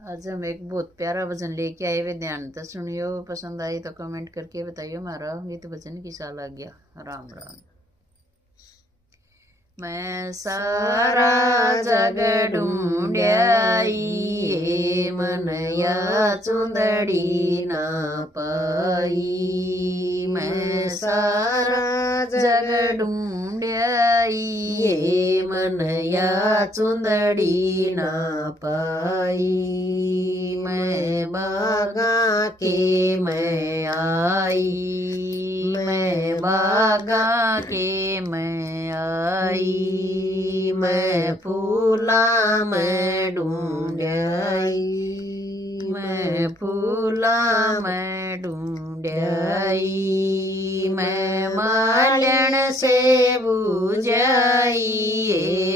आज हम एक बहुत प्यारा भजन लेके आए हुए, ध्यान तो सुनियो। पसंद आई तो कमेंट करके बताइयो। हमारा गीत भजन किसा लग गया। राम राम। मैं सारा जग ढूंढ्याई, मनया चुंदड़ी ना पाई। मैं सारा जग ढूंढ्याई, मनया चुंदड़ी ना पाई। मैं बागा के मैं आई, मैं बागा के मैं आई। मैं फूला मैं ढूंढाई, मैं फूला मैं ढूंढाई। मैं मालन से बुझाई,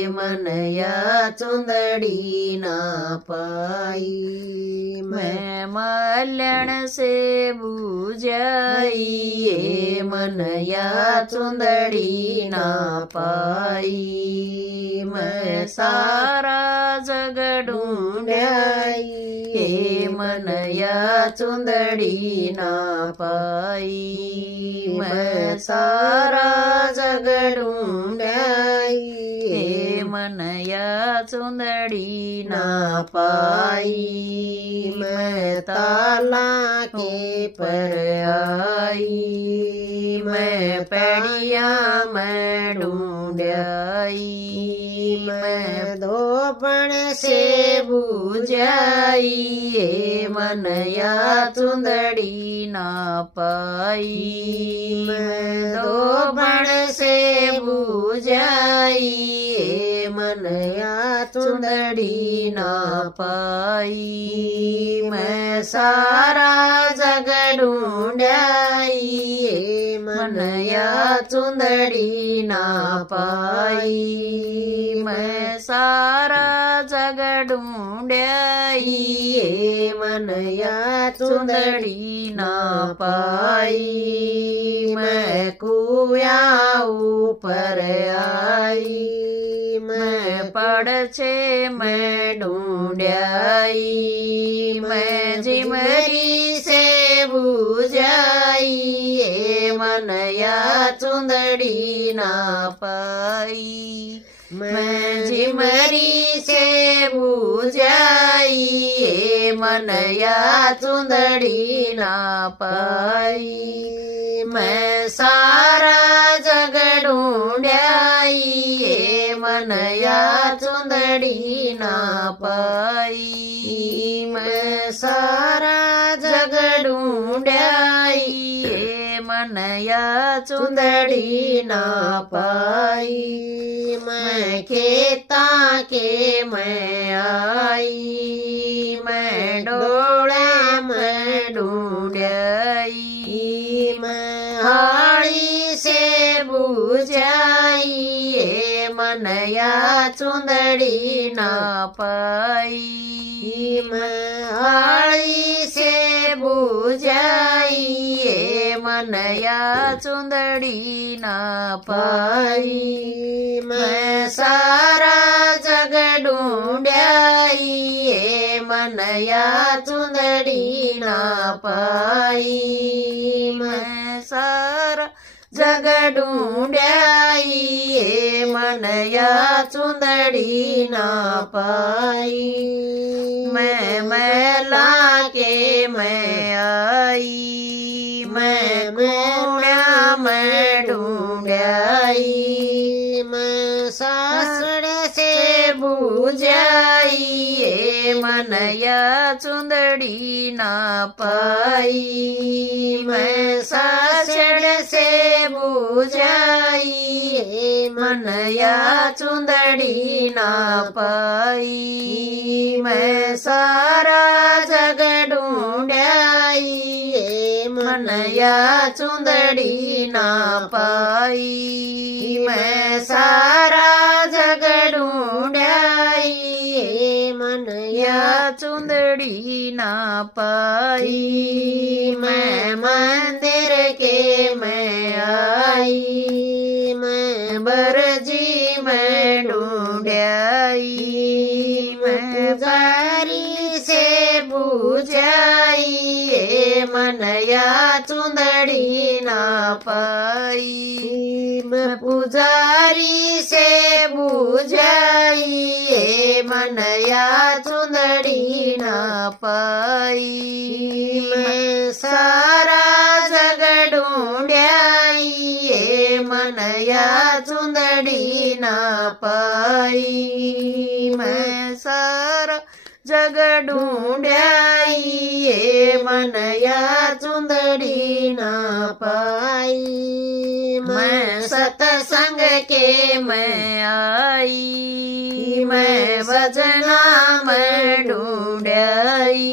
मनया चुंदड़ी ना पाई। मैं मालन से बुझाई, मनया चुंदड़ी ना पाई। मैं सारा जग ढूंढाई, मनया चुंदड़ी ना पाई। मैं सारा जग ढूंढाई, मनया चुंदड़ी ना पाई। मैं ताला के पर आई, मैं पेड़िया मैं ढूंढाई। मैं धोबण से बुझाई, मनया चुंदड़ी ना पाई। मैं धोबण से बुझाई, मनया चुंदड़ी ना पाई। मैं सारा जग ढूंढाई, मनया चुंदड़ी ना पाई। मैं सारा जग ढूंढाई, मनया चुंदड़ी ना पाई। मैं कुया ऊपर आई, मैं पड़छे मैं ढूंढाई। मैं जिमरी से बुझाई, मनया चुंदड़ी ना पाई। मैं जिमरी से बुझाई, मनया चुंदड़ी ना पाई। मैं सारा जग ढूंढाई, मनया चुंदड़ी ना पाई। मैं सारा जग ढूंढाई, मनया चुंदड़ी ना पाई। मैं खेता के मैं आई, मैं डोड़ा मैं ढूंढाई। मैं हाड़ी से बुझाई, मनया चुंदड़ी ना पाई। मैं हाड़ी से बुझाई, मनया चुंदड़ी ना पाई। मैं सारा जग ढूंढाई, मनया चुंदड़ी ना पाई। मैं सारा जग ढूंढाई, मनया चुंदड़ी ना पाई। मैं मैला के मैं आई, मैं मोड़ा मैं ढूंढाई। मैं सासड़ से बुझाई, मनया चुंदड़ी ना पाई। मैं सासड़ से बुझाई, मनया चुंदड़ी ना पाई। मैं सारा जग ढूंढाई, मनया चुंदड़ी ना पाई। मैं सारा जग ढूंढाई, मनया चुंदड़ी ना पाई। मैं मंदिर के मैं आई, मैं बरजी मैं ढूंढाई। मैं पुजारी से बुझाई ये मनया चुंदड़ी ना पाई मैं पुजारी से बुझाई ये मनया चुंदड़ी ना पाई मैं सारा जग ढूंढाई ये मनया चुंदड़ी ना पाई मैं सारा जग ढूंढाई ये मनया चुंदड़ी ना पाई मैं सतसंग के मैं आई मैं भजना मैं ढूंढाई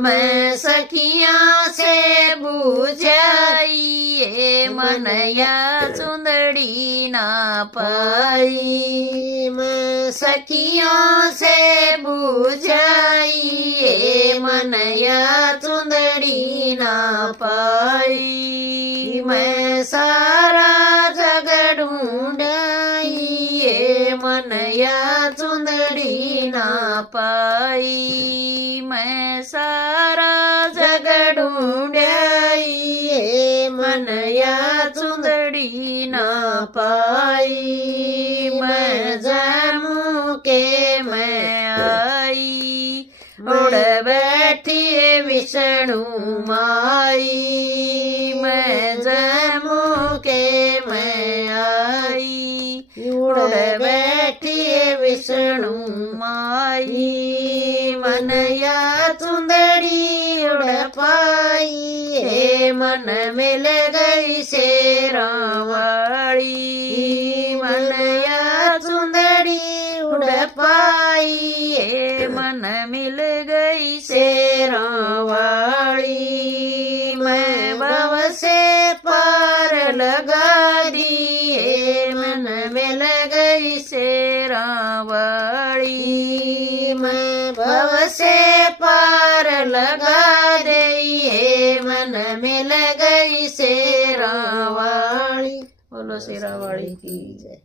मैं सखियां से बुझाई ये मनया चुंदड़ी ना पाई मैं सखियों से बुझाई ये मनया चुंदड़ी ना पाई मैं सारा जग ढूंढाई ये मनया चुंदड़ी ना पाई मैं सारा जग ढूंढाई ये मनया चुंदड़ी ना पाई मैं जम्मू के मैं आई उड़ बैठी विष्णु माई मैं जम्मू के मैं आई उड़ बैठी विष्णु माई मनया चुंदड़ी उड़ पाई हे मन मिल गई शेरावाड़ी मनया चुंदड़ी उड़ पाई हे मन मिल गई शेरावाड़ी मैं भव से पार लगा दी हे मन मिल गई शेरावाड़ी मैं भव से पार लगा दे हे मन मिल गई शेरावाड़ी। बोलो शेरावाड़ी की जय।